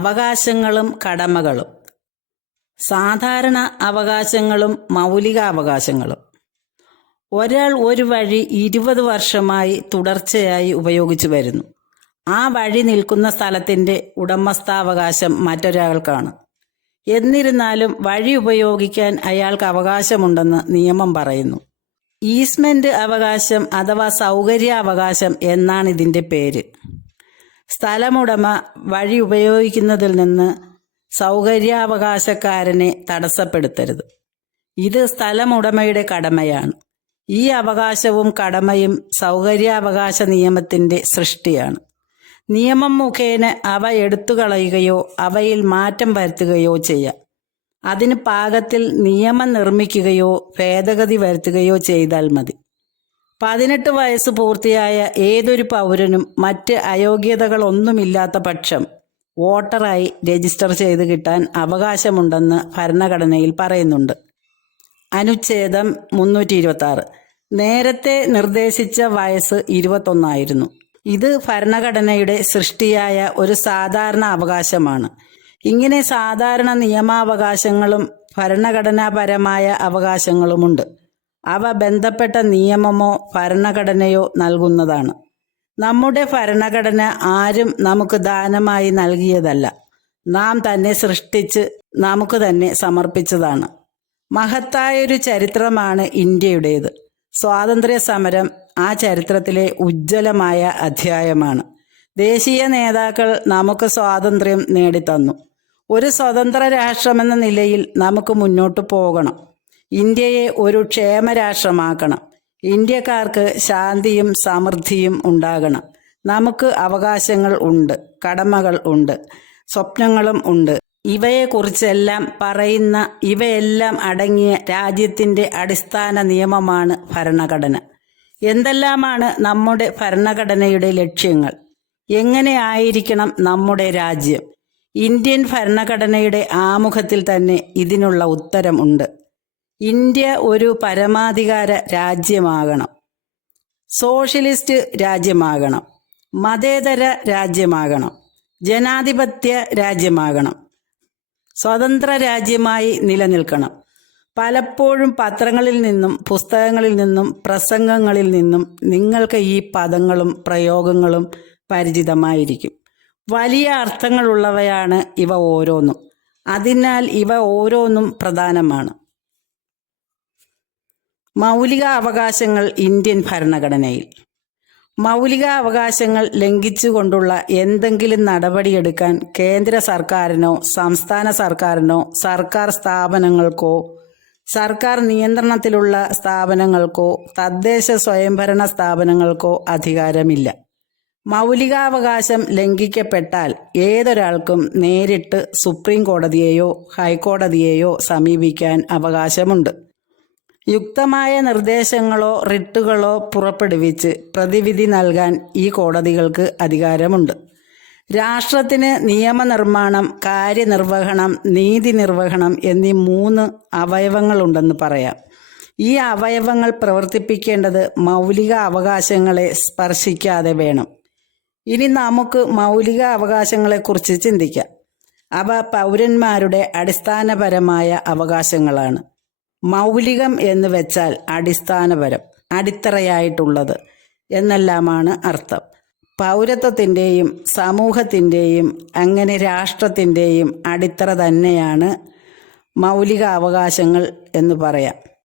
അവകാശങ്ങളും കടമകളും. സാധാരണ അവകാശങ്ങളും മൗലിക അവകാശങ്ങളും. ഒരാൾ ഒരു വഴി 20 വർഷമായി തുടർച്ചയായി ഉപയോഗിച്ചു വരുന്നു. ആ വഴി നിൽക്കുന്ന സ്ഥലത്തിൻ്റെ ഉടമസ്ഥാവകാശം മറ്റൊരാൾക്കാണ്. എന്നിരുന്നാലും വഴി ഉപയോഗിക്കാൻ അയാൾക്ക് അവകാശമുണ്ടെന്ന് നിയമം പറയുന്നു. ഈസ്മെന്റ് അവകാശം അഥവാ സൗകര്യാവകാശം എന്നാണ് ഇതിൻ്റെ പേര്. സ്ഥലമുടമ വഴി ഉപയോഗിക്കുന്നതിൽ നിന്ന് സൗകര്യാവകാശക്കാരനെ തടസ്സപ്പെടുത്തരുത്. ഇത് സ്ഥലമുടമയുടെ കടമയാണ്. ഈ അവകാശവും കടമയും സൗകര്യാവകാശ നിയമത്തിൻ്റെ സൃഷ്ടിയാണ്. നിയമം മുഖേന അവ എടുത്തുകളയുകയോ അവയിൽ മാറ്റം വരുത്തുകയോ ചെയ്യാം. അതിന് പാകത്തിൽ നിയമം നിർമ്മിക്കുകയോ ഭേദഗതി വരുത്തുകയോ ചെയ്താൽ മതി. 18 വയസ്സ് പൂർത്തിയായ ഏതൊരു പൗരനും മറ്റ് അയോഗ്യതകളൊന്നുമില്ലാത്ത പക്ഷം വോട്ടറായി രജിസ്റ്റർ ചെയ്ത് കിട്ടാൻ അവകാശമുണ്ടെന്ന് ഭരണഘടനയിൽ പറയുന്നുണ്ട്. അനുച്ഛേദം 326. നേരത്തെ നിർദ്ദേശിച്ച വയസ്സ് 21 ആയിരുന്നു. ഇത് ഭരണഘടനയുടെ സൃഷ്ടിയായ ഒരു സാധാരണ അവകാശമാണ്. ഇങ്ങനെ സാധാരണ നിയമാവകാശങ്ങളും ഭരണഘടനാപരമായ അവകാശങ്ങളുമുണ്ട്. അവ ബന്ധപ്പെട്ട നിയമമോ ഭരണഘടനയോ നൽകുന്നതാണ്. നമ്മുടെ ഭരണഘടന ആരും നമുക്ക് ദാനമായി നൽകിയതല്ല. നാം തന്നെ സൃഷ്ടിച്ച് നമുക്ക് തന്നെ സമർപ്പിച്ചതാണ്. മഹത്തായൊരു ചരിത്രമാണ് ഇന്ത്യയുടേത്. സ്വാതന്ത്ര്യ സമരം ആ ചരിത്രത്തിലെ ഉജ്ജ്വലമായ അധ്യായമാണ്. ദേശീയ നേതാക്കൾ നമുക്ക് സ്വാതന്ത്ര്യം നേടിത്തന്നു. ഒരു സ്വതന്ത്ര രാഷ്ട്രമെന്ന നിലയിൽ നമുക്ക് മുന്നോട്ട് പോകണം. ഇന്ത്യയെ ഒരു ക്ഷേമരാഷ്ട്രമാക്കണം. ഇന്ത്യക്കാർക്ക് ശാന്തിയും സമൃദ്ധിയും ഉണ്ടാകണം. നമുക്ക് അവകാശങ്ങൾ ഉണ്ട്, കടമകൾ ഉണ്ട്, സ്വപ്നങ്ങളും ഉണ്ട്. ഇവയെക്കുറിച്ചെല്ലാം പറയുന്ന ഇവയെല്ലാം അടങ്ങിയ രാജ്യത്തിൻ്റെ അടിസ്ഥാന നിയമമാണ് ഭരണഘടന. എന്തെല്ലാമാണ് നമ്മുടെ ഭരണഘടനയുടെ ലക്ഷ്യങ്ങൾ? എങ്ങനെ ആയിരിക്കണം നമ്മുടെ രാജ്യം? ഇന്ത്യൻ ഭരണഘടനയുടെ ആമുഖത്തിൽ തന്നെ ഇതിനുള്ള ഉത്തരം ഉണ്ട്. ഇന്ത്യ ഒരു പരമാധികാര രാജ്യമാകണം, സോഷ്യലിസ്റ്റ് രാജ്യമാകണം, മതേതര രാജ്യമാകണം, ജനാധിപത്യ രാജ്യമാകണം, സ്വതന്ത്ര രാജ്യമായി നിലനിൽക്കണം. പലപ്പോഴും പത്രങ്ങളിൽ നിന്നും പുസ്തകങ്ങളിൽ നിന്നും പ്രസംഗങ്ങളിൽ നിന്നും നിങ്ങൾക്ക് ഈ പദങ്ങളും പ്രയോഗങ്ങളും പരിചിതമായിരിക്കും. വലിയ അർത്ഥങ്ങളുള്ളവയാണ് ഇവ ഓരോന്നും. അതിനാൽ ഇവ ഓരോന്നും പ്രധാനമാണ്. മൗലിക അവകാശങ്ങൾ ഇന്ത്യൻ ഭരണഘടനയിൽ. മൗലിക അവകാശങ്ങൾ ലംഘിച്ചുകൊണ്ടുള്ള എന്തെങ്കിലും നടപടിയെടുക്കാൻ കേന്ദ്ര സർക്കാരിനോ സംസ്ഥാന സർക്കാരിനോ സർക്കാർ സ്ഥാപനങ്ങൾക്കോ സർക്കാർ നിയന്ത്രണത്തിലുള്ള സ്ഥാപനങ്ങൾക്കോ തദ്ദേശ സ്വയംഭരണ സ്ഥാപനങ്ങൾക്കോ അധികാരമില്ല. മൗലികാവകാശം ലംഘിക്കപ്പെട്ടാൽ ഏതൊരാൾക്കും നേരിട്ട് സുപ്രീം കോടതിയെയോ ഹൈക്കോടതിയെയോ സമീപിക്കാൻ അവകാശമുണ്ട്. യുക്തമായ നിർദ്ദേശങ്ങളോ റിട്ടുകളോ പുറപ്പെടുവിച്ച് പ്രതിവിധി നൽകാൻ ഈ കോടതികൾക്ക് അധികാരമുണ്ട്. രാഷ്ട്രത്തിന് നിയമനിർമ്മാണം, കാര്യനിർവഹണം, നീതി നിർവഹണം എന്നീ 3 അവയവങ്ങളുണ്ടെന്ന് പറയാം. ഈ അവയവങ്ങൾ പ്രവർത്തിപ്പിക്കേണ്ടത് മൗലിക അവകാശങ്ങളെ സ്പർശിക്കാതെ വേണം. ഇനി നമുക്ക് മൗലിക അവകാശങ്ങളെക്കുറിച്ച് ചിന്തിക്കാം. അവ പൗരന്മാരുടെ അടിസ്ഥാനപരമായ അവകാശങ്ങളാണ്. മൗലികം എന്ന് വെച്ചാൽ അടിസ്ഥാനപരം, അടിത്തറയായിട്ടുള്ളത് എന്നെല്ലാമാണ് അർത്ഥം. പൗരത്വത്തിൻ്റെയും സമൂഹത്തിൻ്റെയും അങ്ങനെ രാഷ്ട്രത്തിൻ്റെയും അടിത്തറ തന്നെയാണ് മൗലിക അവകാശങ്ങൾ എന്ന് പറയാം.